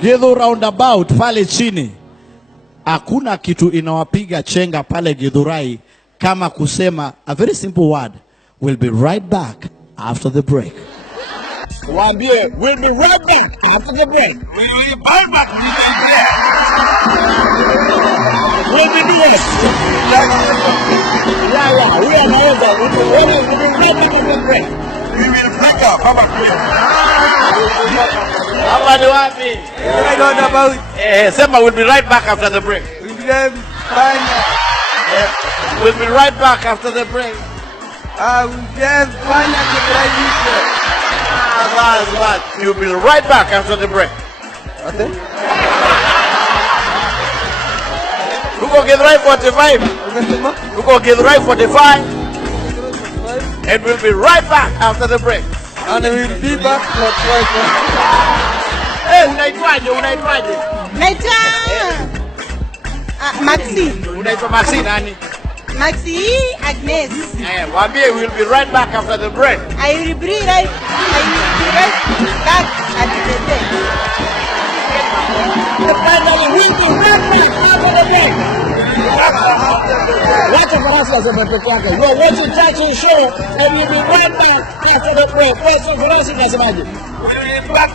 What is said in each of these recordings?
Githu roundabout pale chini, hakuna kitu inawapiga chenga pale Githurai kama kusema a very simple word, we'll be right back after the break. Waambie, we'll be right back after the break. We'll be right back. We'll be doing it. Yeah, we are now. We'll be right back after the break. We will break up. How about you? Hapa ni wapi? I don't know about. Sema we'll be right back after the break. We'll be fine. We'll be right back after the break. We'll be fine after the break. You'll be right back after the break. Okay. Uko Githurai 45. Uko Githurai 45. And we'll be right back after the break. And we'll be back for twice. Unaitwaje? Naitwa Maxi. Unaitwa Maxi nani? Maxi Agnes. Waambie we'll be right back after the break. I will be right back at the break. Finally, we'll be right back after the break. Watch it for us as a peke. You're watching Chachi show and we'll be right back after the break. Watch it for us as a magic. We'll be back.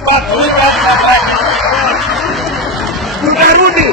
Tutarudi.